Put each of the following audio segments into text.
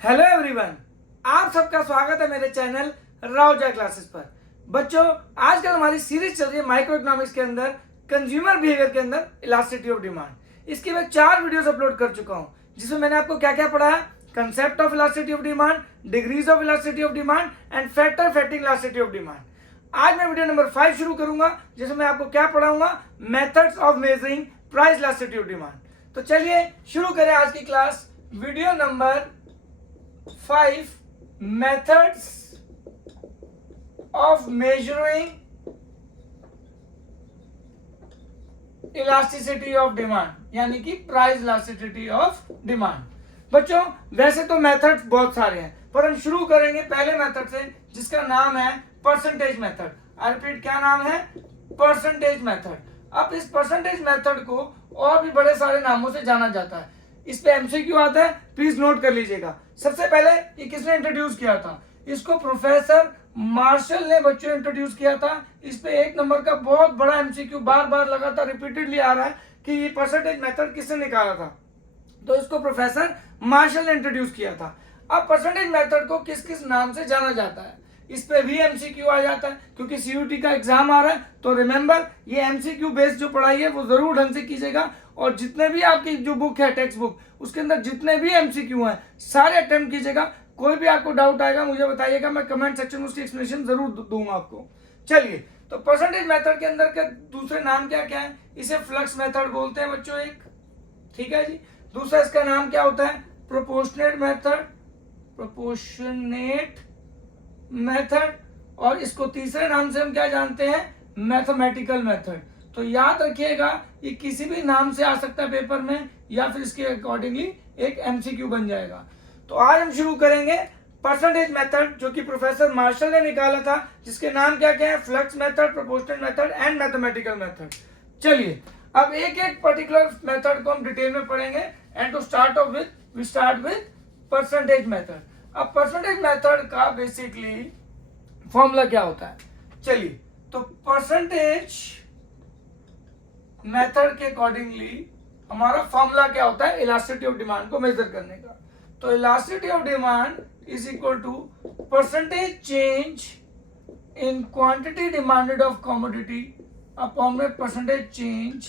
Hello everyone, आप सबका स्वागत है मेरे चैनल राउजा क्लासेस पर। बच्चों, आजकल हमारी सीरीज चल रही है माइक्रो इकोनॉमिक्स के अंदर कंज्यूमर बिहेवियर के अंदर इलास्टिसिटी ऑफ डिमांड। इसकी मैं 4 वीडियोस अपलोड कर चुका हूं, जिसमें मैंने आपको क्या क्या पढ़ाया। Concept of elasticity of demand, degrees of elasticity of demand and factor affecting elasticity of demand. आज मैं वीडियो नंबर 5 शुरू करूंगा, जिसमें मैं आपको क्या पढ़ाऊंगा, methods of measuring price elasticity of demand. तो चलिए शुरू करें आज की class. Video number 5 methods of measuring elasticity of demand, यानी कि प्राइस इलास्टिसिटी ऑफ डिमांड। बच्चों, वैसे तो मेथड्स बहुत सारे हैं, पर हम शुरू करेंगे पहले मेथड से, जिसका नाम है परसेंटेज मेथड। आई रिपीट, क्या नाम है? Percentage method. अब इस परसेंटेज मेथड को और भी बड़े सारे नामों से जाना जाता है। इस पे एमसीक्यू आता है, प्लीज नोट कर लीजिएगा। सबसे पहले ये किसने इंट्रोड्यूस किया था? इसको प्रोफेसर मार्शल ने बच्चों इंट्रोड्यूस किया था। इस पे 1 नंबर का बहुत बड़ा एमसीक्यू बार बार लगातार रिपीटेडली आ रहा है कि ये परसेंटेज मेथड किसने निकाला था। तो इसको प्रोफेसर मार्शल ने इंट्रोड्यूस किया था। अब परसेंटेज मेथड को किस किस नाम से जाना जाता है, इस पे भी एमसीक्यू आ जाता है, क्योंकि सीयूटी का एग्जाम आ रहा है। तो रिमेंबर, ये एमसीक्यू बेस्ड जो पढ़ाई है वो जरूर ढंग से कीजिएगा। और जितने भी आपकी जो बुक है, टेक्स्ट बुक, उसके अंदर जितने भी एमसीक्यू हैं सारे अटेम्प्ट कीजिएगा। कोई भी आपको डाउट आएगा मुझे बताइएगा, मैं कमेंट सेक्शन में उसकी एक्सप्लेनेशन जरूर दूंगा आपको। चलिए, तो परसेंटेज मेथड के अंदर के दूसरे नाम क्या क्या है? इसे फ्लक्स मेथड बोलते हैं बच्चों, एक। ठीक है जी। दूसरा इसका नाम क्या होता है? Proportionate method, proportionate method. और इसको तीसरे नाम से हम क्या जानते हैं? Mathematical method. तो याद रखिएगा, ये किसी भी नाम से आ सकता है पेपर में, या फिर इसके अकॉर्डिंगली एक एमसीक्यू बन जाएगा। तो आज हम शुरू करेंगे परसेंटेज मेथड, जो कि प्रोफेसर मार्शल ने निकाला था, जिसके नाम क्या क्या है? Flux method, proportional method and mathematical method. चलिए, अब एक एक पर्टिकुलर मेथड को हम डिटेल में पढ़ेंगे। And to start off with, we start with percentage method. अब परसेंटेज मेथड का बेसिकली फॉर्मूला क्या होता है? चलिए, तो परसेंटेज मेथड के अकॉर्डिंगली हमारा फॉर्मूला क्या होता है इलास्टिसिटी ऑफ डिमांड को मेजर करने का? तो elasticity of demand is equal to percentage change in quantity demanded of commodity upon में percentage change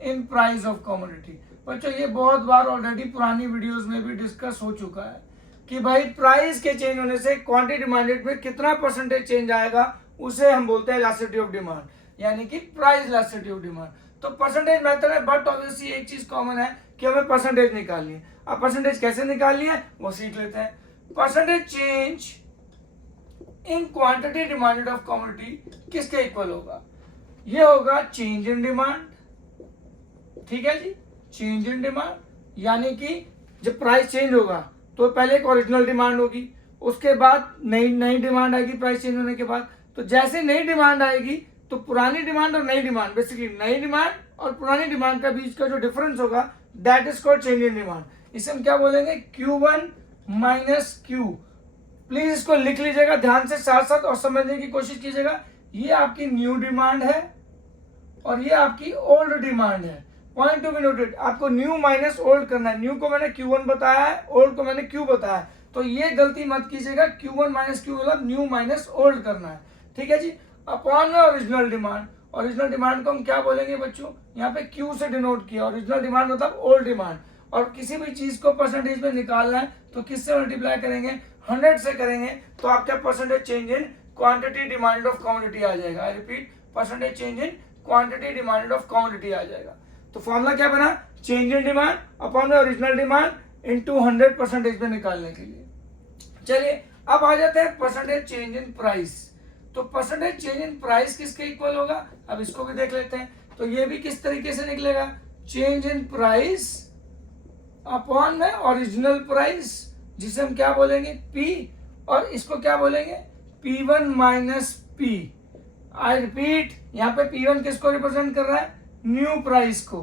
in price of commodity. बच्चों, ये बहुत बार ऑलरेडी पुरानी वीडियोस में भी डिस्कस हो चुका है कि भाई प्राइस के चेंज होने से क्वांटिटी डिमांडेड में कितना परसेंटेज चेंज आएगा, उसे हम बोलते हैं इलास्टिसिटी ऑफ डिमांड, यानी कि प्राइस इलास्टिसिटी ऑफ डिमांड। तो परसेंटेज मेथड है, बट ऑब्वियसली एक चीज कॉमन है कि हमें परसेंटेज निकालनी है। अब परसेंटेज कैसे निकालनी है वो सीख लेते हैं। Percentage change in quantity demanded of commodity किसके इक्वल होगा? ये होगा चेंज इन डिमांड। ठीक है जी, चेंज इन डिमांड, यानी कि जब प्राइस चेंज होगा तो पहले एक ओरिजिनल डिमांड होगी, उसके बाद नई डिमांड आएगी प्राइस चेंज होने के बाद। तो जैसे नई डिमांड आएगी तो पुरानी डिमांड और नई डिमांड, बेसिकली नई डिमांड और पुरानी डिमांड का बीच का जो डिफरेंस होगा, that is called change in demand. इसे हम क्या बोलेंगे? Q1 minus Q। प्लीज इसको लिख लीजिएगा ध्यान से, साथ साथ और समझने की कोशिश कीजिएगा। ये आपकी न्यू डिमांड है और ये आपकी ओल्ड डिमांड है। पॉइंट टू बी नोटेड, आपको न्यू माइनस ओल्ड करना है। न्यू को मैंने Q1 बताया है, ओल्ड को मैंने Q बताया है। तो ये गलती मत कीजिएगा, Q1 माइनस Q मतलब न्यू माइनस ओल्ड करना है। ठीक है जी। अपॉन में ओरिजिनल डिमांड, ओरिजिनल डिमांड को हम क्या बोलेंगे बच्चों? यहाँ पे Q से डिनोट किया। ओरिजिनल डिमांड मतलब ओल्ड डिमांड। और किसी भी चीज को परसेंटेज में निकालना है तो किससे मल्टीप्लाई करेंगे? 100 से करेंगे, तो आपका percentage change in quantity demanded of commodity आ जाएगा। I repeat, percentage change in quantity demanded of commodity आ जाएगा। तो फॉर्मूला क्या बना? चेंज इन डिमांड अपॉन में ओरिजिनल डिमांड इनटू 100 परसेंटेज में निकालने के लिए। चलिए, अब आ जाते हैं परसेंटेज चेंज इन प्राइस। तो परसेंटेज चेंज इन प्राइस किसके इक्वल होगा? अब इसको भी देख लेते हैं। तो ये भी किस तरीके से निकलेगा? चेंज इन प्राइस अपॉन में ओरिजिनल प्राइस, जिसे हम क्या बोलेंगे? P। और इसको क्या बोलेंगे? P1 minus P। I repeat, यहाँ पे P1 किसको रिप्रेजेंट कर रहा है? न्यू प्राइस को।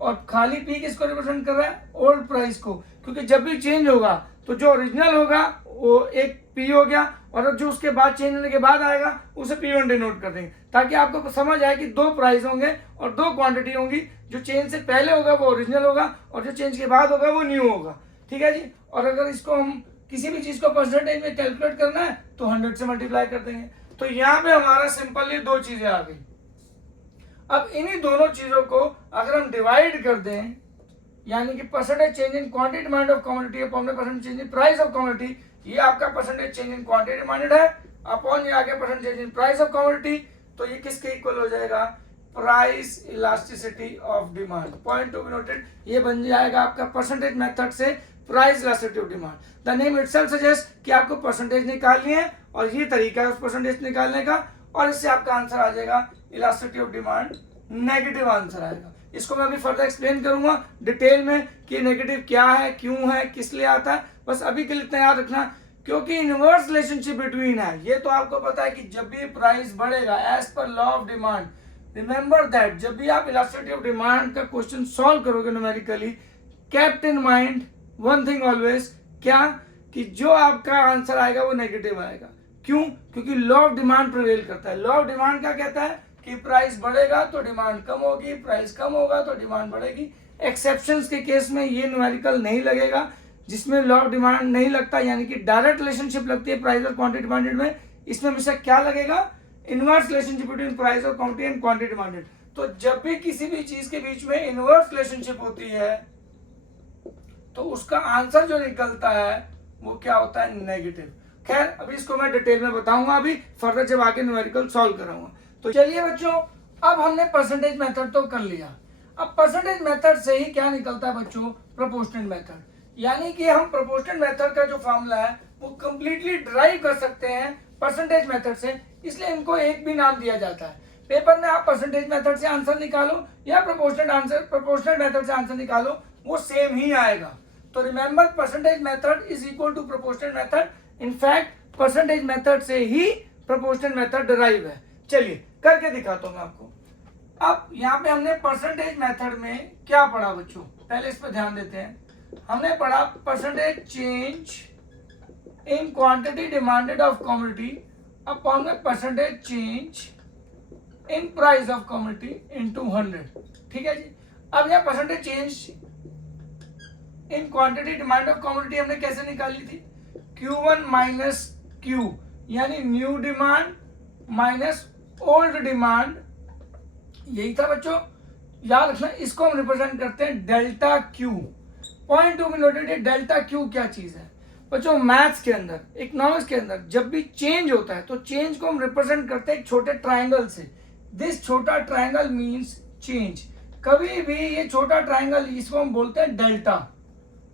और खाली P किसको रिप्रेजेंट कर रहा है? ओल्ड प्राइस को। क्योंकि जब भी चेंज होगा तो जो ओरिजिनल होगा वो एक P हो गया, और जो उसके बाद चेंज होने के बाद आएगा उसे P1 डिनोट कर देंगे, ताकि आपको समझ आए कि 2 प्राइस होंगे और 2 क्वांटिटी होंगी। जो चेंज से पहले होगा वो ओरिजिनल होगा और जो चेंज के बाद होगा वो न्यू होगा। ठीक है जी। और अगर इसको हम किसी भी चीज को परसेंटेज में कैलकुलेट करना है तो 100 से मल्टीप्लाई कर देंगे। तो यहाँ पे हमारा सिंपली दो चीजें आ गई। अब इन्हीं दोनों चीजों को अगर हम डिवाइड कर दें, यानी कि percentage change in quantity demand of commodity upon में percentage change in price of commodity, ये आपका percentage change in quantity demanded है अपॉन ये आगे percentage change in price of commodity, तो ये किसके इक्वल हो जाएगा, price elasticity of demand. Point to be noted, ये बन जाएगा आपका परसेंटेज मेथड से price elasticity of demand. The name itself suggest कि आपको परसेंटेज निकालनी है और ये तरीका है उस परसेंटेज निकालने का, और इससे आपका आंसर आ जाएगा elasticity of demand negative answer आएगा। इसको मैं अभी फर्दर एक्सप्लेन करूंगा डिटेल में कि नेगेटिव क्या है, क्यों है, किस लिए आता है। बस अभी के लिए इतना याद रखना, क्योंकि इनवर्स रिलेशनशिप बिटवीन है, ये तो आपको पता है कि जब भी प्राइस बढ़ेगा as per law of demand, remember that जब भी आप इलास्टिसिटी ऑफ डिमांड का क्वेश्चन सॉल्व करोगे numerically, keep in mind one thing always, क्या कि जो आपका आंसर आएगा वो नेगेटिव आएगा। क्यों? क्योंकि लॉ ऑफ डिमांड प्रिवेल करता है। लॉ ऑफ डिमांड क्या कहता है कि प्राइस बढ़ेगा तो डिमांड कम होगी, प्राइस कम होगा तो डिमांड बढ़ेगी। एक्सेप्शंस के केस में ये न्यूमेरिकल नहीं लगेगा, जिसमें लॉ ऑफ डिमांड नहीं लगता, यानी कि डायरेक्ट रिलेशनशिप लगती है प्राइस और क्वांटिटी डिमांडेड में, इसमें हमेशा क्या लगेगा, इनवर्स रिलेशनशिप बिटवीन प्राइस और क्वांटिटी एंड क्वांटिटी डिमांडेड। तो जब भी किसी भी चीज के बीच में इनवर्स रिलेशनशिप होती है तो उसका आंसर जो निकलता है वो क्या होता है, नेगेटिव। खैर अभी इसको मैं डिटेल में बताऊंगा अभी फर्दर जब आगे न्यूमेरिकल सॉल्व कराऊंगा। तो चलिए बच्चों, अब हमने परसेंटेज मेथड तो कर लिया, अब परसेंटेज मेथड से ही क्या निकलता है बच्चों, प्रोपोर्शनल मेथड। यानी कि हम प्रोपोर्शनल मेथड का जो फॉर्मूला है वो कंप्लीटली डिराइव कर सकते हैं परसेंटेज मेथड से, इसलिए इनको एक भी नाम दिया जाता है। पेपर में आप परसेंटेज मेथड से आंसर निकालो या प्रोपोर्शनल मेथड से आंसर निकालो, वो सेम ही आएगा। तो remember, percentage method is equal to proportional method. In fact percentage method से ही प्रोपोर्शनल मेथड डिराइव है। चलिए करके दिखाता हूं मैं आपको। अब यहाँ पे हमने परसेंटेज मेथड में क्या पढ़ा बच्चों, पहले इस पर ध्यान देते हैं। हमने पढ़ा percentage change in quantity demanded of commodity upon में percentage change in price of commodity into 100। ठीक है जी। अब यह percentage change in quantity demand of commodity हमने कैसे निकाली थी, Q1 माइनस Q, यानी new demand minus old demand, यही था बच्चों, याद रखना। इसको हम रिप्रेजेंट करते हैं delta Q। Point to be noted, delta Q क्या चीज है बच्चों, मैथ्स के अंदर, इकोनॉमिक्स के अंदर जब भी चेंज होता है तो चेंज को हम रिप्रेजेंट करते हैं एक छोटे ट्राइंगल से। दिस छोटा ट्राइंगल मींस चेंज। कभी भी ये छोटा ट्राइंगल, इसको हम बोलते हैं डेल्टा।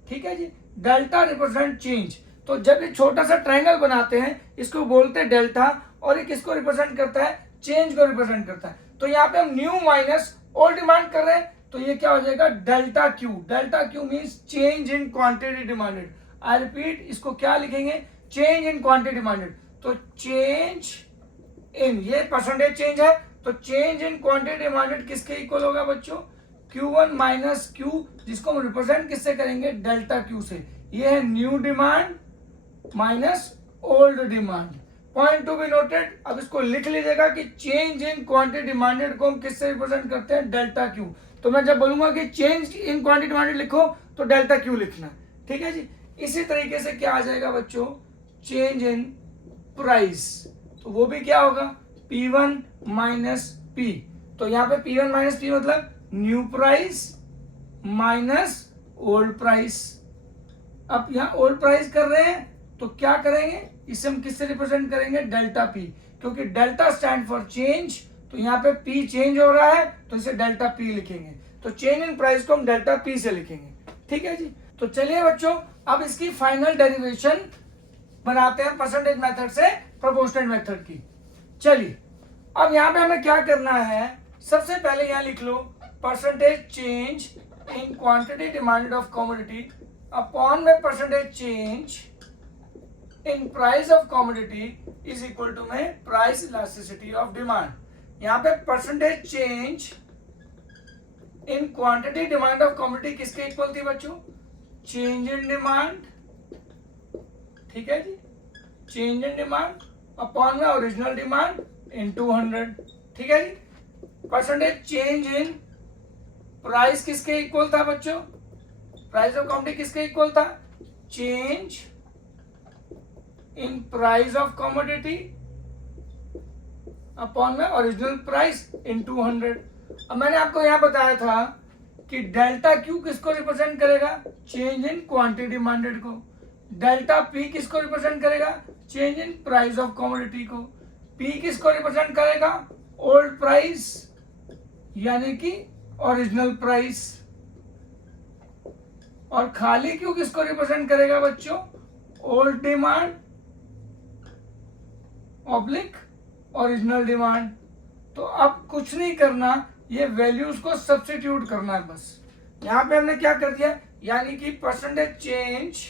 ठीक है जी, डेल्टा रिप्रेजेंट चेंज। तो जब ये छोटा सा ट्राइंगल बनाते हैं इसको बोलते हैं डेल्टा, और ये किसको रिप्रेजेंट करता है, चेंज को रिप्रेजेंट करता है। तो यहाँ पे हम न्यू माइनस ओल्ड डिमांड कर रहे हैं, तो ये क्या हो जाएगा, delta Q। Delta Q means change in quantity demanded. I repeat, इसको क्या लिखेंगे, चेंज इन क्वांटिटी डिमांडेड। तो चेंज इन, ये परसेंटेज चेंज है, तो चेंज इन क्वांटिटी डिमांडेड किसके इक्वल होगा बच्चों, Q1 माइनस Q, जिसको हम रिप्रेजेंट किससे करेंगे, डेल्टा Q से। ये है new demand minus old demand. Point to be noted, अब इसको लिख लीजिएगा कि चेंज इन क्वांटिटी डिमांडेड को हम किससे रिप्रेजेंट करते हैं, डेल्टा Q। तो मैं जब बोलूंगा कि चेंज इन क्वांटिटी डिमांडेड लिखो तो डेल्टा Q लिखना। ठीक है जी। इसी तरीके से क्या आ जाएगा बच्चों, चेंज इन प्राइस, तो वो भी क्या होगा, P1 माइनस P। तो यहाँ पे P1 माइनस P मतलब new price minus old price. अब यहाँ ओल्ड प्राइस कर रहे हैं तो क्या करेंगे, इसे हम किससे रिप्रेजेंट करेंगे, डेल्टा P, क्योंकि डेल्टा स्टैंड फॉर चेंज। तो यहाँ पे P चेंज हो रहा है तो इसे डेल्टा P लिखेंगे। तो चेंज इन प्राइस को हम डेल्टा P से लिखेंगे। ठीक है जी। तो चलिए बच्चों, अब इसकी फाइनल डेरिवेशन बनाते हैं परसेंटेज मेथड से प्रोपोर्शनल मेथड की। चलिए अब यहाँ पे हमें क्या करना है, सबसे पहले यहाँ लिख लो percentage change in quantity demanded of commodity upon में percentage change in price of commodity is equal to में प्राइस इलास्टिसिटी ऑफ डिमांड। यहाँ पे percentage change in quantity demand of commodity किसके इक्वल थी बच्चों, चेंज इन डिमांड। ठीक है जी, चेंज इन डिमांड अपॉन में ओरिजिनल डिमांड इनटू 100। ठीक है जी। परसेंटेज चेंज इन प्राइस किसके इक्वल था बच्चों, प्राइस ऑफ कमोडिटी किसके इक्वल था, change in price of commodity upon में ओरिजिनल प्राइस इन 200। अब मैंने आपको यहां बताया था कि डेल्टा क्यू किसको रिप्रेजेंट करेगा, चेंज इन क्वांटिटी डिमांडेड को। डेल्टा पी किसको रिप्रेजेंट करेगा, change in price of commodity को। पी किसको रिप्रेजेंट करेगा, ओल्ड प्राइस यानी कि ओरिजिनल प्राइस। और खाली क्यू किसको रिप्रेजेंट करेगा बच्चों, old demand oblique original demand. तो अब कुछ नहीं करना, ये वैल्यूज को सब्स्टिट्यूट करना है बस। यहां पे हमने क्या कर दिया, यानी कि percentage change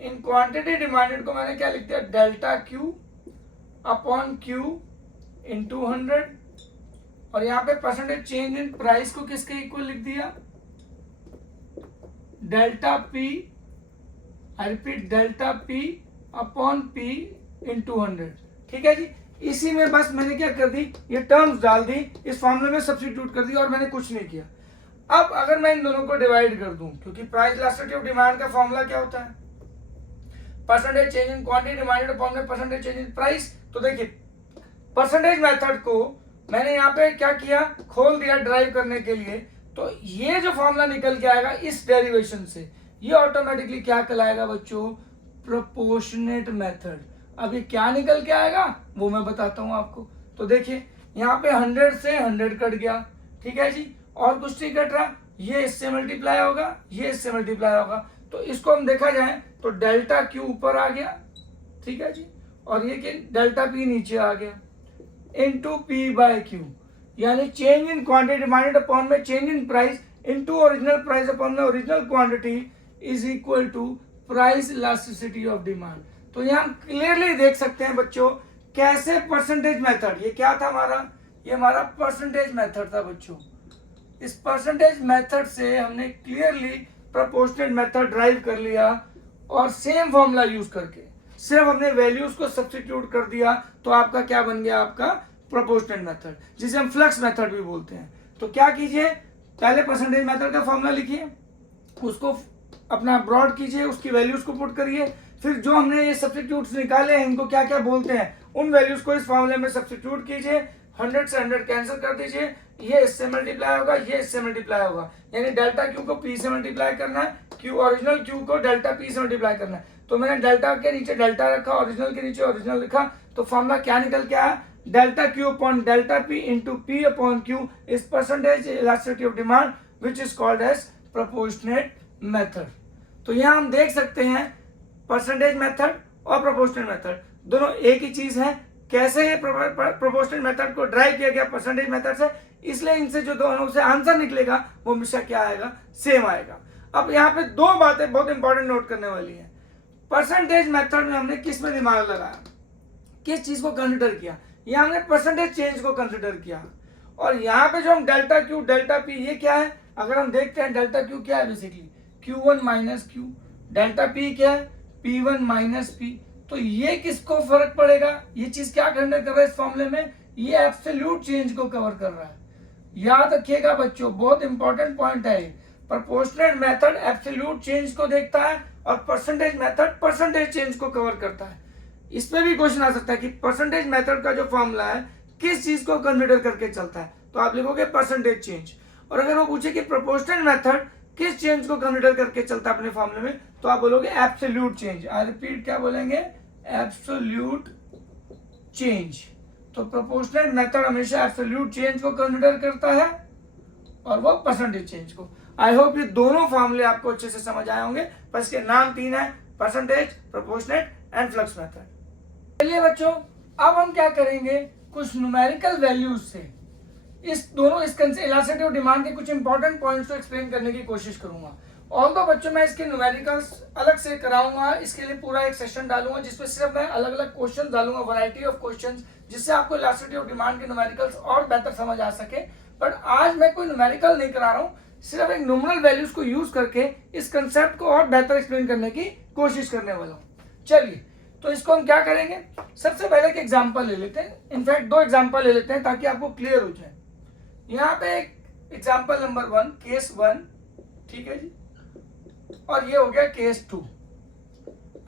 in quantity demanded को मैंने क्या लिख दिया, delta Q upon Q in 200। और यहाँ पे परसेंटेज चेंज इन प्राइस को किसके इक्वल लिख दिया, delta P, I repeat delta P upon P in 200। ठीक है जी। इसी में बस मैंने क्या कर दी, ये टर्म्स डाल दी, इस फॉर्मूले में सब्स्टिट्यूट कर दी और मैंने कुछ नहीं किया। अब अगर मैं इन दोनों को डिवाइड कर दूं, क्योंकि प्राइस इलास्टिसिटी ऑफ डिमांड का फॉर्मूला क्या होता है, percentage change in quantity demanded upon में परसेंटेज चेंज इन प्राइस। तो देखिए परसेंटेज मेथड को मैंने यहाँ पे क्या किया, खोल दिया ड्राइव करने के लिए। तो ये जो फॉर्मूला निकल के आएगा इस डेरिवेशन से, ये ऑटोमेटिकली क्या कहलाएगा बच्चों, प्रोपोर्शनेट मेथड। अब ये क्या निकल के आएगा वो मैं बताता हूं आपको। तो देखिए यहाँ पे 100 से 100 कट गया, ठीक है जी, और कुछ नहीं कट रहा, ये इससे मल्टीप्लाई होगा, ये इससे मल्टीप्लाई होगा। तो इसको हम देखा जाए तो डेल्टा क्यू ऊपर आ गया, ठीक है जी, और ये कि डेल्टा पी नीचे आ गया, इनटू पी बाय क्यू, यानी change in quantity demanded upon में change in price into original price upon में original quantity is equal to price elasticity of demand. तो यहाँ हम क्लियरली देख सकते हैं बच्चों कैसे परसेंटेज मेथड, ये क्या था हमारा, ये हमारा परसेंटेज मेथड था बच्चों। इस परसेंटेज मेथड से हमने क्लियरली प्रोपोर्शनल मेथड ड्राइव कर लिया और सेम फॉर्मूला यूज करके सिर्फ हमने वैल्यूज को सब्स्टिट्यूट कर दिया, तो आपका क्या बन गया, आपका प्रोपोर्शनल मेथड, जिसे हम फ्लक्स मेथड भी बोलते हैं। तो क्या कीजिए, पहले परसेंटेज मेथड का फॉर्मूला लिखिए, उसको अपना ब्रॉड कीजिए, उसकी वैल्यूज को पुट करिए, फिर जो हमने ये सब्स्टिट्यूट्स निकाले हैं इनको क्या क्या बोलते हैं, उन वैल्यूज को इस फॉर्मूले में सब्स्टिट्यूट कीजिए, 100 से 100 कैंसिल कर दीजिए, ये इससे मल्टीप्लाई होगा, ये इससे मल्टीप्लाई होगा, यानी डेल्टा क्यू को पी से मल्टीप्लाई करना है, क्यू ओरिजिनल क्यू को डेल्टा पी से मल्टीप्लाई करना है। तो मैंने डेल्टा के नीचे डेल्टा रखा, ओरिजिनल के नीचे ओरिजिनल लिखा, तो फॉर्मूला क्या निकल के आया, delta Q upon delta P into P upon Q is percentage elasticity of demand which is called as proportionate method. तो यहाँ हम देख सकते हैं परसेंटेज मेथड और प्रोपोर्शनल मेथड दोनों एक ही चीज है। कैसे ये प्रोपोर्शनल मेथड को ड्राइव किया गया परसेंटेज मेथड से, इसलिए इनसे जो दोनों से आंसर निकलेगा वो हमेशा क्या आएगा, सेम आएगा। अब यहाँ पे दो बातें बहुत इंपॉर्टेंट नोट करने वाली है। परसेंटेज मेथड में हमने किस में दिमाग लगाया, किस चीज को कंसिडर किया, यहाँ हमने परसेंटेज चेंज को कंसिडर किया। और यहाँ पे जो हम डेल्टा क्यू डेल्टा पी, ये क्या है, अगर हम देखते हैं डेल्टा क्यू क्या है, basically Q1 minus Q, delta P क्या है, P1 माइनस पी। तो ये किसको फर्क पड़ेगा, ये चीज क्या कंसिडर कर रहा है इस फॉर्मूले में, ये एब्सोल्यूट चेंज को कवर कर रहा है। याद रखिएगा बच्चों, बहुत इंपॉर्टेंट पॉइंट है। प्रोपोर्शनल मेथड एब्सोल्यूट चेंज को देखता है और परसेंटेज मेथड परसेंटेज चेंज को कवर करता है। इसमें भी क्वेश्चन आ सकता है कि परसेंटेज मेथड का जो फॉर्मूला है किस चीज को कंसिडर करके चलता है, तो आप लिखोगे परसेंटेज चेंज। और अगर वो पूछे कि प्रोपोर्शनल मेथड किस चेंज को कंसिडर करके चलता है अपने फॉर्मूले में, तो आप बोलोगे एब्सोल्यूट चेंज। आई रिपीट, क्या बोलेंगे, एब्सोल्यूट चेंज। तो प्रोपोर्शनल मेथड हमेशा एब्सोल्यूट चेंज को कंसिडर करता है और वो परसेंटेज चेंज को। आई होप ये दोनों फॉर्मूले आपको अच्छे से समझ आए होंगे। बस इसके नाम तीन है, percentage, proportionate and flux method. चलिए बच्चों, अब हम क्या करेंगे, कुछ न्यूमेरिकल वैल्यूज से इस इलास्टिसिटी ऑफ डिमांड के कुछ इंपॉर्टेंट पॉइंट्स को एक्सप्लेन करने की कोशिश करूंगा। ऑल्दो बच्चों मैं इसके न्यूमेरिकल्स अलग से कराऊंगा, इसके लिए पूरा एक सेशन डालूंगा जिसमें सिर्फ मैं अलग अलग क्वेश्चन डालूंगा, वैरायटी ऑफ क्वेश्चंस, जिससे आपको इलास्टिसिटी ऑफ डिमांड के न्यूमेरिकल्स और बेहतर समझ आ सके। बट आज मैं कोई न्यूमेरिकल नहीं करा रहा हूँ, सिर्फ एक नॉमिनल वैल्यूज को यूज करके इस कंसेप्ट को और बेहतर एक्सप्लेन करने की कोशिश करने वाला हूँ। चलिए, तो इसको हम क्या करेंगे, सबसे पहले एक एग्जांपल ले लेते हैं, इनफैक्ट दो एग्जांपल ले लेते हैं ताकि आपको क्लियर हो जाए। यहाँ पे एक एग्जांपल नंबर 1, केस 1, ठीक है जी। और ये हो गया केस 2।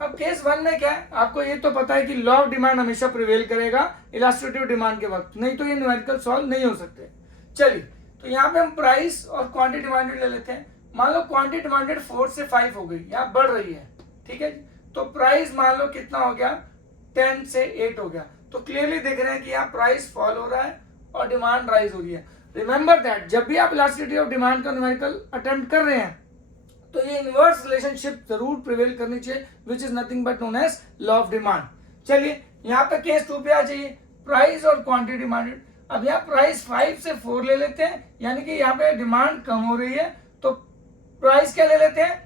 अब केस 1 में क्या है, आपको ये तो पता है कि लॉ ऑफ डिमांड हमेशा प्रिवेल करेगा इलास्टिसिटी ऑफ डिमांड के वक्त, नहीं तो ये न्यूमेरिकल सॉल्व नहीं हो सकते। चलिए, तो यहाँ पे हम प्राइस और क्वांटिटी डिमांडेड ले लेते हैं। मान लो क्वांटिटी डिमांडेड 4 से 5 हो गई, यहाँ बढ़ रही है, ठीक है। तो प्राइस मान लो कितना हो गया, 10 से 8 हो गया। तो क्लियरली देख रहे हैं कि यहाँ प्राइस फॉल हो रहा है और डिमांड राइज हो रही है। रिमेंबर दैट जब भी आप इलास्टिसिटी ऑफ डिमांड का न्यूमेरिकल अटेम्प्ट कर रहे हैं तो ये इनवर्स रिलेशनशिप जरूर प्रिवेल करनी चाहिए, which is nothing but known as law of demand. चलिए, यहाँ पे केस 2 पे आ जाइए, प्राइस और क्वांटिटी डिमांडेड। अब यहाँ प्राइस 5 से 4 ले लेते हैं, यानी कि यहाँ पे डिमांड कम हो रही है, तो प्राइस क्या ले लेते हैं,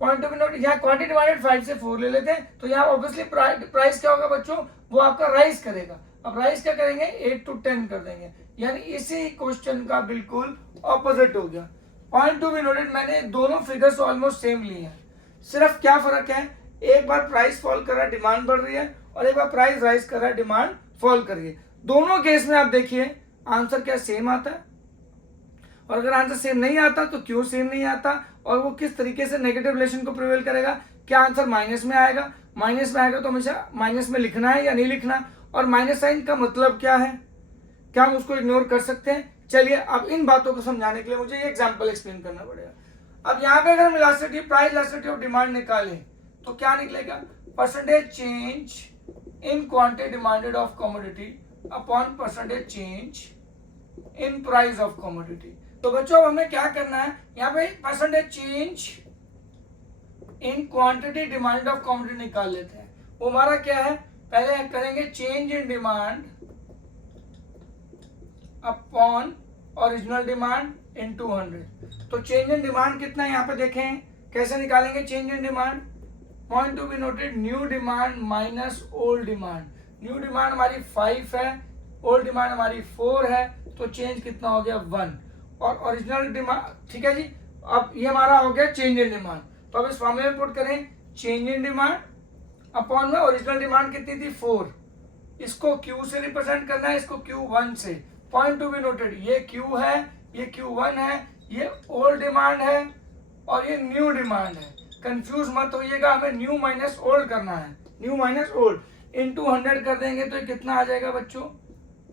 पॉइंट ऑफ नोट, यहाँ क्वांटिटी डिमांडेड 5 से 4 ले लेते हैं। तो यहाँ ऑब्वियसली प्राइस क्या होगा बच्चों, वो आपका राइज करेगा। अब राइज क्या करेंगे, 8 to 10 कर देंगे, यानी इसी क्वेश्चन का बिल्कुल ऑपोजिट हो गया। पॉइंट टू बी नोटेड, मैंने दोनों फिगर्स ऑलमोस्ट सेम लिए हैं, सिर्फ क्या फर्क है, एक बार प्राइस फॉल कर रहा है डिमांड बढ़ रही है, और एक बार प्राइस राइज कर रहा है डिमांड फॉल कर रही है। दोनों केस में आप देखिए आंसर क्या सेम आता है, और अगर आंसर सेम नहीं आता तो क्यों सेम नहीं आता, और वो किस तरीके से नेगेटिव रिलेशन को प्रिवेल करेगा। क्या आंसर माइनस में आएगा, माइनस में आएगा तो हमेशा माइनस में लिखना है या नहीं लिखना, और माइनस साइन का मतलब क्या है, क्या हम उसको इग्नोर कर सकते हैं। चलिए, अब इन बातों को समझाने के लिए मुझे ये एग्जांपल एक्सप्लेन करना पड़ेगा। अब यहाँ पे अगर हम elasticity price elasticity of demand निकालें तो क्या निकलेगा, percentage change in quantity demanded of commodity upon percentage change in price of commodity. तो बच्चों हमें क्या करना है, यहाँ पे percentage change in quantity demanded of commodity निकाल लेते हैं। वो हमारा क्या है, पहले करेंगे change in demand upon original demand into 100। तो चेंज इन डिमांड कितना है यहाँ पे देखें, कैसे निकालेंगे change in demand, point to be noted, new demand minus old demand. New demand हमारी 5 है, ओल्ड डिमांड हमारी 4 है, तो चेंज कितना हो गया 1, और ओरिजिनल डिमांड, ठीक है जी। अब ये हमारा हो गया चेंज इन डिमांड। तो अब इस फॉर्मूले में पुट करें, चेंज इन डिमांड अपॉन में ओरिजिनल डिमांड कितनी थी 4, इसको Q से रिप्रेजेंट करना है, इसको Q1 से। पॉइंट टू बी नोटेड, ये Q है, ये Q1 है, ये ओल्ड डिमांड है और ये न्यू डिमांड है। कंफ्यूज मत होइएगा, हमें न्यू माइनस ओल्ड करना है, न्यू माइनस ओल्ड इनटू 100 कर देंगे तो ये कितना आ जाएगा बच्चों,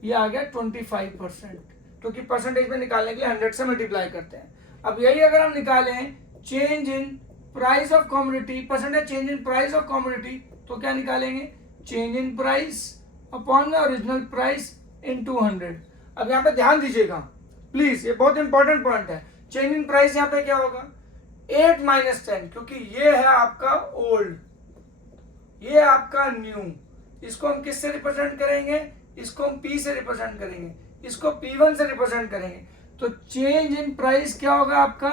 ये आ गया 25%, क्योंकि परसेंटेज में निकालने के लिए 100 से मल्टीप्लाई करते हैं। अब यही अगर हम निकालें change in price of commodity, percentage change in price of commodity, तो क्या निकालेंगे, चेंज इन प्राइस अपॉन में ओरिजिनल प्राइस इनटू 100। अब यहाँ पे ध्यान दीजिएगा प्लीज, ये बहुत इंपॉर्टेंट पॉइंट है। चेंज इन प्राइस यहाँ पे क्या होगा, 8 माइनस 10, क्योंकि ये है आपका ओल्ड, ये आपका न्यू। इसको हम किससे रिप्रेजेंट करेंगे, इसको हम P से रिप्रेजेंट करेंगे, इसको P1 से रिप्रेजेंट करेंगे। तो चेंज इन प्राइस क्या होगा आपका,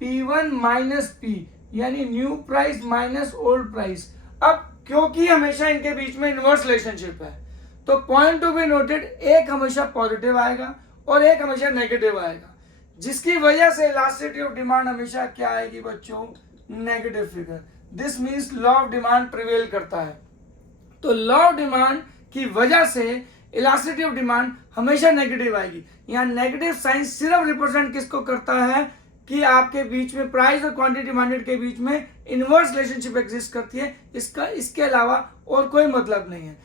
P1 माइनस P, यानी new price minus old price. अब क्योंकि हमेशा इनके बीच में इनवर्स रिलेशनशिप है, तो पॉइंट टू बी नोटेड, एक हमेशा पॉजिटिव आएगा और एक हमेशा नेगेटिव आएगा, जिसकी वजह से इलास्टिसिटी ऑफ डिमांड हमेशा क्या आएगी बच्चों, negative figure. This means law of demand prevail करता है। तो लॉ ऑफ डिमांड की वजह से इलास्टिसिटी ऑफ डिमांड हमेशा नेगेटिव आएगी। यहाँ नेगेटिव साइन सिर्फ रिप्रेजेंट किसको करता है कि आपके बीच में प्राइस और क्वांटिटी डिमांडेड के बीच में इनवर्स रिलेशनशिप एग्जिस्ट करती है, इसके अलावा और कोई मतलब नहीं है।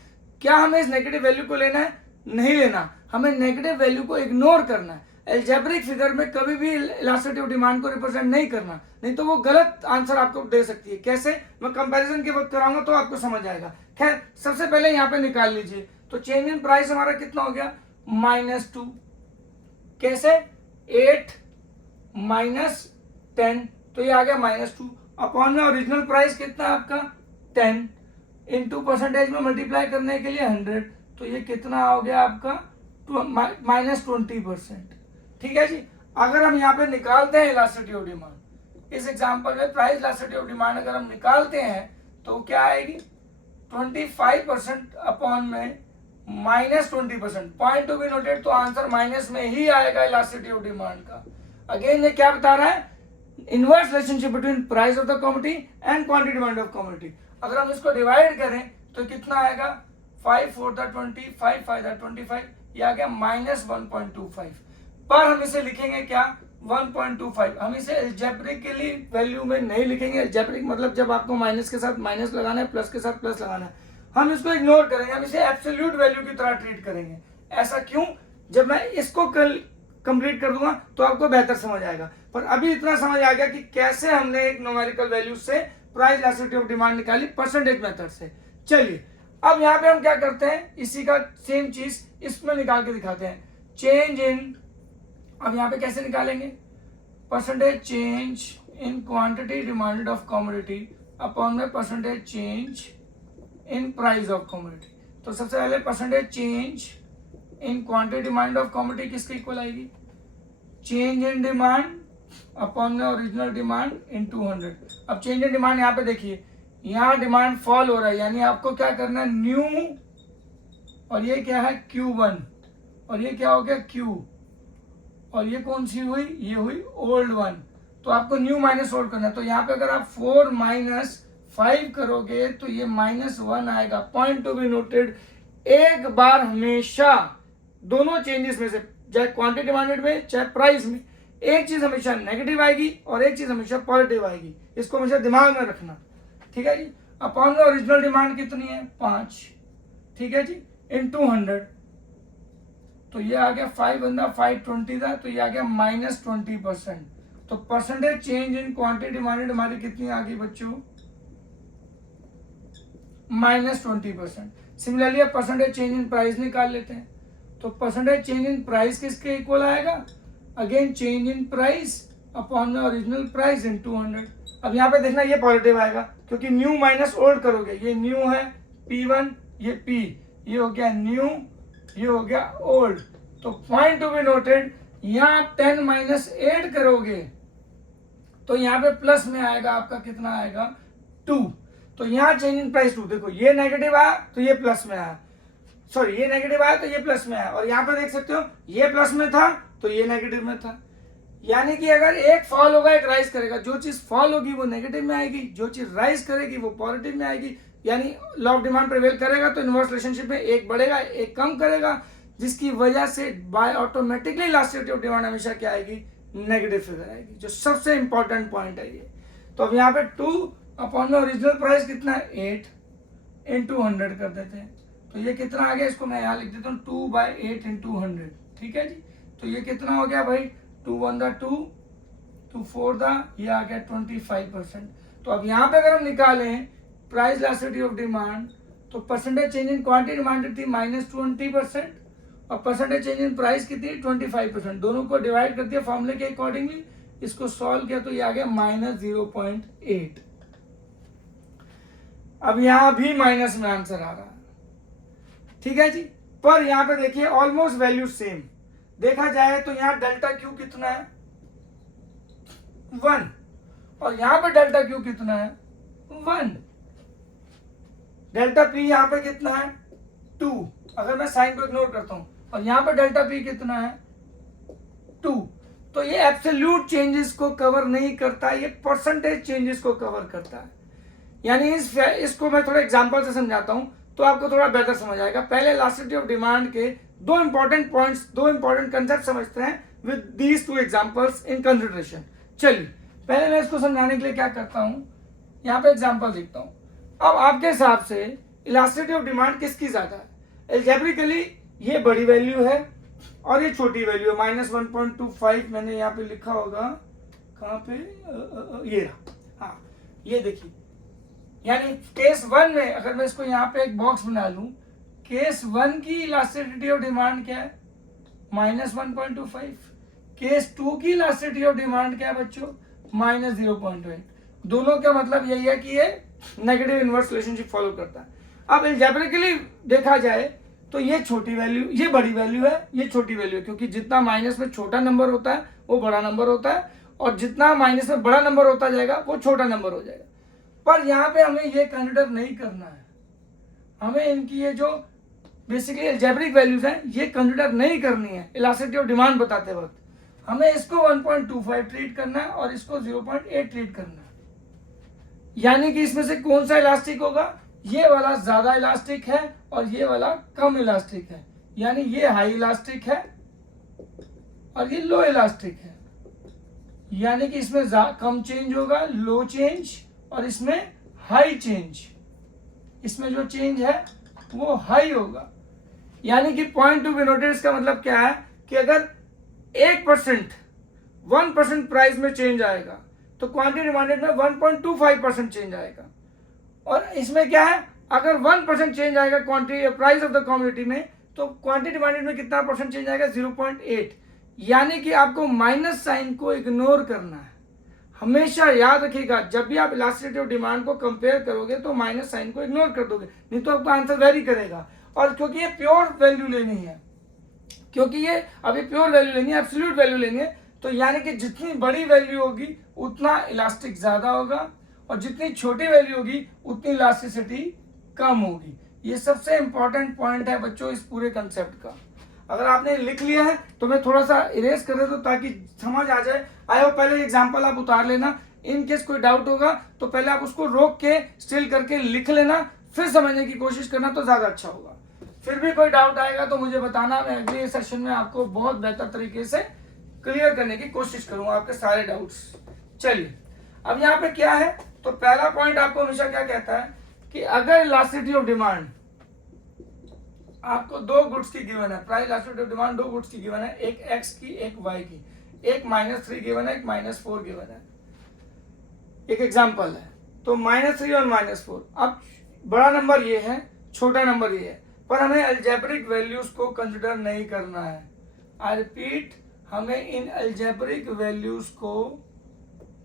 क्या हमें इस नेगेटिव वैल्यू को लेना है, नहीं लेना, हमें नेगेटिव वैल्यू को इग्नोर करना है। एल्जेब्रिक फिगर में कभी भी इलास्टिसिटी ऑफ डिमांड को रिप्रेजेंट नहीं करना, नहीं तो वो गलत आंसर आपको दे सकती है। कैसे, मैं कंपैरिजन के वक्त कराऊंगा तो आपको समझ आएगा। खैर, सबसे पहले यहाँ पे निकाल लीजिए, तो चेंज इन प्राइस हमारा कितना हो गया, -2, कैसे, 8 माइनस 10, तो ये आ गया -2 अपॉन में ओरिजिनल प्राइस कितना है आपका 10 इनटू परसेंटेज में मल्टीप्लाई करने के लिए 100, तो ये कितना हो गया आपका -20%। ठीक है जी। अगर हम यहाँ पे निकालते हैं इलास्टिसिटी ऑफ डिमांड, इस एग्जांपल में प्राइस इलास्टिसिटी ऑफ डिमांड अगर हम निकालते हैं तो क्या आएगी, 25% अपॉन में -20%। पॉइंट टू बी नोटेड, तो आंसर माइनस में ही आएगा इलास्टिसिटी ऑफ डिमांड का। अगेन ये क्या बता रहा है, inverse relationship between price of the commodity and quantity demand of commodity. अगर हम इसको डिवाइड करें तो कितना आएगा, 5 4 20, 5 5 25, ये आ गया -1.25। पर हम इसे लिखेंगे क्या, 1.25। हम इसे एल्जेब्रिकली वैल्यू में नहीं लिखेंगे। एल्जेब्रिक मतलब जब आपको माइनस के साथ माइनस लगाना है, प्लस के साथ प्लस लगाना है, हम इसको इग्नोर करेंगे, हम इसे एब्सोल्यूट वैल्यू की तरह ट्रीट करेंगे। ऐसा क्यों? जब मैं इसको कंप्लीट कर दूंगा तो आपको बेहतर समझ आएगा। पर अभी इतना समझ आ गया कि कैसे हमने एक न्यूमेरिकल वैल्यू से प्राइस इलास्टिसिटी ऑफ डिमांड निकाली परसेंटेज मेथड से। चलिए अब यहाँ पे हम क्या करते हैं, इसी का सेम चीज इसमें निकाल के दिखाते हैं। चेंज इन, अब यहाँ पे कैसे निकालेंगे, percentage change in quantity demanded of commodity upon में percentage change in price of commodity. तो सबसे पहले percentage change in quantity demand of commodity किसके इक्वल आएगी, चेंज इन डिमांड अपॉन में ओरिजिनल डिमांड इन 200। अब चेंज इन डिमांड यहाँ पे देखिए, यहाँ डिमांड फॉल हो रहा है, यानी आपको क्या करना है, न्यू, और ये क्या है Q1, और ये क्या हो गया Q, और ये कौन सी हुई, ये हुई ओल्ड वन। तो आपको न्यू माइनस ओल्ड करना है। तो यहाँ पे अगर आप 4 - 5 करोगे तो ये -1 आएगा। पॉइंट टू बी नोटेड, एक बार हमेशा दोनों चेंजेस में से, चाहे क्वांटिटी डिमांडेड में चाहे प्राइस में, एक चीज हमेशा नेगेटिव आएगी और एक चीज हमेशा पॉजिटिव आएगी। इसको हमेशा दिमाग में रखना, ठीक है जी। अपॉन में ओरिजिनल डिमांड कितनी है, 5, ठीक है जी, इन 200। तो ये आ गया 5 बंदा 520 था, तो ये आ गया -20%। तो percentage change in quantity demanded हमारी कितनी आ गई बच्चों, -20%। सिमिलरली अब परसेंटेज चेंज इन प्राइस निकाल लेते हैं। तो परसेंटेज चेंज इन प्राइस किसके इक्वल आएगा, again change in price upon में ओरिजिनल प्राइस इन 200। अब यहाँ पे देखना ये पॉजिटिव आएगा क्योंकि न्यू माइनस ओल्ड करोगे, ये न्यू है P1, ये P, ये हो गया न्यू, ये हो गया ओल्ड। तो पॉइंट टू बी नोटेड, यहाँ आप 10 - 8 करोगे तो यहाँ पे प्लस में आएगा, आपका कितना आएगा 2। तो यहाँ चेंज इन प्राइस 2, देखो ये नेगेटिव आया तो ये प्लस में आया, सॉरी ये नेगेटिव आया तो ये प्लस में आया, और यहाँ पे देख सकते हो ये प्लस में था तो ये नेगेटिव में था। यानी कि अगर एक फॉल होगा एक राइज करेगा, जो चीज फॉल होगी वो नेगेटिव में आएगी, जो चीज राइज करेगी वो पॉजिटिव में आएगी। यानी लॉ ऑफ डिमांड प्रिवेल करेगा तो इनवर्स रिलेशनशिप में एक बढ़ेगा एक कम करेगा, जिसकी वजह से by automatically elasticity of demand हमेशा क्या आएगी, नेगेटिव फिगर आएगी, जो सबसे इंपॉर्टेंट पॉइंट है ये। तो अब यहाँ पे 2 अपॉन में ओरिजिनल प्राइस कितना है 8 इन 200 कर देते हैं। तो ये कितना आ गया, इसको मैं यहाँ लिख देता हूँ 2/8 इन 200, ठीक है जी। तो ये कितना हो गया भाई, 2 1 2 2 4 ये आ गया 25%। तो अब यहाँ पे अगर हम निकालें प्राइस इलास्टिसिटी ऑफ डिमांड, तो percentage change in quantity demanded थी -20% और परसेंटेज चेंज इन प्राइस कितनी 25%। दोनों को डिवाइड कर दिया फॉर्मूले के अकॉर्डिंगली, इसको सॉल्व किया तो ये आ गया -0.8। अब यहां भी माइनस में आंसर आ रहा है, ठीक है जी। पर यहां पे देखिए ऑलमोस्ट वैल्यू सेम देखा जाए तो यहाँ डेल्टा क्यू कितना है 1 और यहाँ पे डेल्टा क्यू कितना है 1। डेल्टा पी यहाँ पे कितना है 2, अगर मैं साइन को इग्नोर करता हूं, और यहाँ पे डेल्टा पी कितना है 2। तो ये एब्सोल्यूट चेंजेस को कवर नहीं करता, ये परसेंटेज चेंजेस को कवर करता है। यानी इसको मैं थोड़ा एग्जांपल से समझाता हूं तो आपको थोड़ा बेहतर समझ आएगा। पहले इलास्टिसिटी ऑफ डिमांड के दो इंपॉर्टेंट पॉइंट्स, दो इंपॉर्टेंट कंसेप्ट समझते हैं with these 2 examples in consideration. चलिए पहले मैं इसको समझाने के लिए क्या करता हूं, यहाँ पे एग्जांपल देखता हूं। अब आपके हिसाब से इलास्टिसिटी ऑफ डिमांड किसकी ज्यादा है, एल्जेब्रिकली ये बड़ी वैल्यू है और ये छोटी वैल्यू है -1.25। मैंने यहाँ पे लिखा होगा कहाँ पे, ये रहा, हाँ ये देखिए। यानी केस 1 में अगर मैं इसको यहाँ पे एक बॉक्स बना लूं, केस 1 की इलास्टिसिटी ऑफ डिमांड क्या है -1.25, केस 2 की इलास्टिसिटी ऑफ डिमांड क्या है बच्चों -0.8। दोनों का मतलब यही है कि ये नेगेटिव इनवर्स रिलेशनशिप फॉलो करता है। अब एल्जेब्रिकली देखा जाए तो ये छोटी वैल्यू, ये बड़ी वैल्यू है, ये छोटी वैल्यू है, क्योंकि जितना माइनस में छोटा नंबर होता है वो बड़ा नंबर होता है, और जितना माइनस में बड़ा नंबर होता जाएगा वो छोटा नंबर हो जाएगा। पर यहाँ पे हमें ये कंसिडर नहीं करना है, हमें इनकी ये जो बेसिकली एल्जेब्रिक वैल्यूज हैं ये कंसिडर नहीं करनी है इलास्टिसिटी ऑफ डिमांड बताते वक्त। हमें इसको 1.25 ट्रीट करना है और इसको 0.8 ट्रीट करना है। यानी कि इसमें से कौन सा इलास्टिक होगा, ये वाला ज्यादा इलास्टिक है और ये वाला कम इलास्टिक है। यानी ये हाई इलास्टिक है और ये लो इलास्टिक है। यानी कि इसमें कम चेंज होगा, लो चेंज, और इसमें हाई चेंज। इसमें जो चेंज है वो हाई होगा। यानी कि पॉइंट टू बी नोटेड, इसका मतलब क्या है कि अगर 1% प्राइस में चेंज आएगा तो क्वांटिटी डिमांडेड में 1.25% चेंज आएगा। और इसमें क्या है, अगर 1% चेंज आएगा quantity price of the commodity में, तो क्वांटिटी डिमांडेड में कितना परसेंट चेंज आएगा, 0.8। यानी कि आपको माइनस साइन को इग्नोर करना है। हमेशा याद रखिएगा, जब भी आप इलास्टिसिटी ऑफ डिमांड को कंपेयर करोगे तो माइनस साइन को इग्नोर कर दोगे, नहीं तो आपका आंसर वेरी करेगा। और क्योंकि ये प्योर वैल्यू लेनी है, क्योंकि ये अभी प्योर वैल्यू लेनी है, एब्सोल्यूट वैल्यू लेनी है, तो यानी कि जितनी बड़ी वैल्यू होगी उतना इलास्टिक ज्यादा होगा, और जितनी छोटी वैल्यू होगी उतनी इलास्टिसिटी कम होगी। ये सबसे इंपॉर्टेंट पॉइंट है बच्चों इस पूरे कंसेप्ट का। अगर आपने लिख लिया है तो मैं थोड़ा सा इरेज कर देता हूं ताकि समझ आ जाए। आई होप पहले एग्जांपल आप उतार लेना, इन केस कोई डाउट होगा तो पहले आप उसको रोक के स्टिल करके लिख लेना, फिर समझने की कोशिश करना तो ज्यादा अच्छा होगा। फिर भी कोई डाउट आएगा तो मुझे बताना, मैं अगले सेशन में आपको बहुत बेहतर तरीके से क्लियर करने की कोशिश करूंगा आपके सारे डाउट्स। चलिए, अब यहाँ पे क्या है, तो पहला पॉइंट आपको हमेशा क्या कहता है कि अगर इलास्टिसिटी ऑफ डिमांड आपको दो गुड्स की गिवन है, प्राइस इलास्टिसिटी ऑफ डिमांड दो गुड्स की गिवन है, एक एक्स की एक वाई की, एक -3 गिवन है, एक -4 गिवन है। एक एग्जांपल है, तो -3 और -4। अब बड़ा नंबर ये है, छोटा नंबर ये है, पर हमें अलजेब्रिक वैल्यूज को कंसिडर नहीं करना है। आई रिपीट, हमें इन अलजेब्रिक वैल्यूज को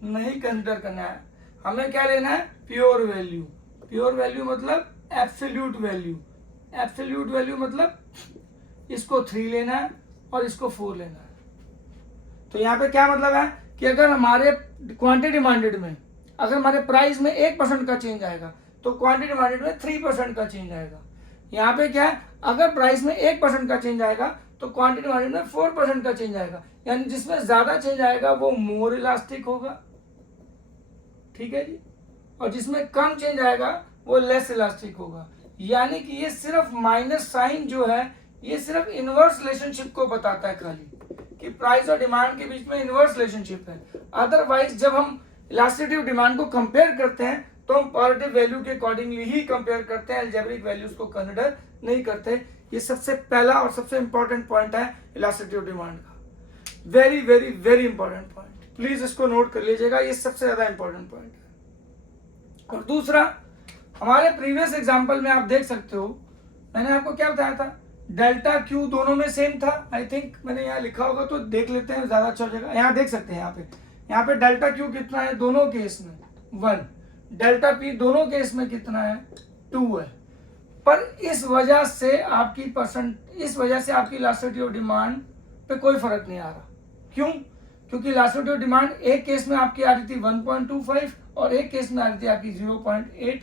नहीं कंसिडर करना है। हमें क्या लेना है, प्योर वैल्यू। प्योर वैल्यू मतलब एब्सोल्यूट वैल्यू। एब्सोल्यूट वैल्यू मतलब इसको 3 लेना है और इसको 4 लेना है। तो यहाँ पे क्या मतलब है कि अगर हमारे क्वांटिटी डिमांडेड में, अगर हमारे प्राइस में 1% का चेंज आएगा तो क्वांटिटी डिमांडेड में 3% का चेंज आएगा। यहाँ पे क्या है, अगर प्राइस में 1% का चेंज आएगा तो क्वांटिटी डिमांडेड में 4% का चेंज आएगा। यानी जिसमें ज्यादा चेंज आएगा वो मोर इलास्टिक होगा, ठीक है जी, और जिसमें कम चेंज आएगा वो लेस इलास्टिक होगा। यानी कि ये सिर्फ माइनस साइन जो है ये सिर्फ इनवर्स रिलेशनशिप को बताता है खाली, कि प्राइस और डिमांड के बीच में इनवर्स रिलेशनशिप है। अदरवाइज जब हम इलास्टिसिटी ऑफ डिमांड को कंपेयर करते हैं तो हम पॉजिटिव वैल्यू के अकॉर्डिंगली ही कंपेयर करते हैं, अलजेब्रिक वैल्यूज को कंसिडर नहीं करते। ये सबसे पहला और सबसे इंपॉर्टेंट पॉइंट है इलास्टिसिटी ऑफ डिमांड का। Very very very important point, please इसको नोट कर लीजिएगा, ये सबसे ज्यादा इंपॉर्टेंट पॉइंट है। और दूसरा, हमारे प्रीवियस एग्जांपल में आप देख सकते हो, मैंने आपको क्या बताया था, डेल्टा क्यू दोनों में सेम था। आई थिंक मैंने यहाँ लिखा होगा तो देख लेते हैं, ज्यादा अच्छा हो जाएगा। यहाँ देख सकते हैं, यहाँ पे डेल्टा क्यू कितना है दोनों केस में, 1। डेल्टा पी दोनों केस में कितना है, 2 है। पर इस वजह से आपकी इलास्टिसिटी ऑफ डिमांड पे कोई फर्क नहीं आ रहा। क्यों? क्योंकि इलास्टिसिटी ऑफ डिमांड एक केस में आपकी आ रही थी 1.25 और एक केस में आ रही थी आपकी 0.8।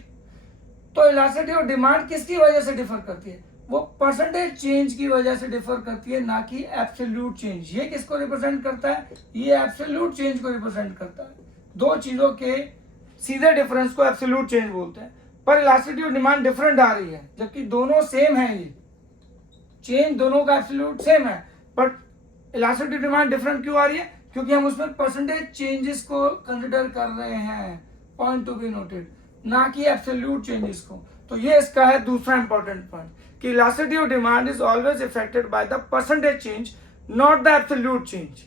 तो इलास्टिसिटी ऑफ डिमांड किसकी वजह से डिफर करती है, वो परसेंटेज चेंज की वजह से डिफर करती है, ना कि एब्सोल्यूट चेंज। ये किसको रिप्रेजेंट करता है, ये एब्सोल्यूट चेंज को रिप्रेजेंट करता है। दो चीजों के सीधे डिफरेंस को एब्सोल्यूट चेंज बोलते हैं। पर इलास्टिसिटी ऑफ डिमांड डिफरेंट आ रही है, जबकि दोनों सेम है, ये चेंज दोनों का एब्सोल्यूट सेम है, but elasticity of demand different क्यों आ रही है, क्योंकि हम उसमें परसेंटेज चेंजेस को कंसिडर कर रहे हैं, पॉइंट टू बी नोटेड, ना कि एब्सोल्यूट चेंजेस को। तो ये इसका है दूसरा इंपॉर्टेंट पॉइंट, कि elasticity of demand is always affected by the percentage change, not the absolute change.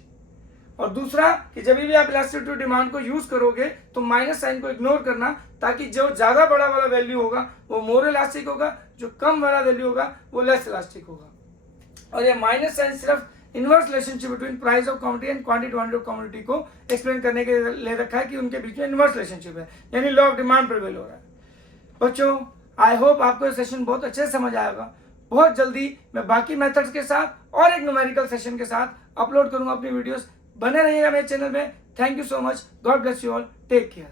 और दूसरा, कि जब भी आप इलास्टिसिटी ऑफ डिमांड को यूज करोगे तो माइनस साइन को इग्नोर करना, ताकि जो ज्यादा बड़ा वाला वैल्यू होगा वो मोर इलास्टिक होगा, जो कम वाला वैल्यू होगा वो लेस इलास्टिक होगा। और ये माइनस साइन सिर्फ inverse relationship between price of commodity and quantity demand of commodity को एक्सप्लेन करने के लिए रखा है, कि उनके बीच में इनवर्स रिलेशनशिप है, यानी लॉ ऑफ डिमांड प्रिवेल हो रहा है। बच्चों, आई होप आपको ये सेशन बहुत अच्छे से समझ आएगा। बहुत जल्दी मैं बाकी मेथड्स के साथ और एक न्यूमेरिकल सेशन के साथ अपलोड करूंगा अपनी वीडियोस। बने रहिएगा मेरे चैनल में। Thank you so much, God bless you all, take care.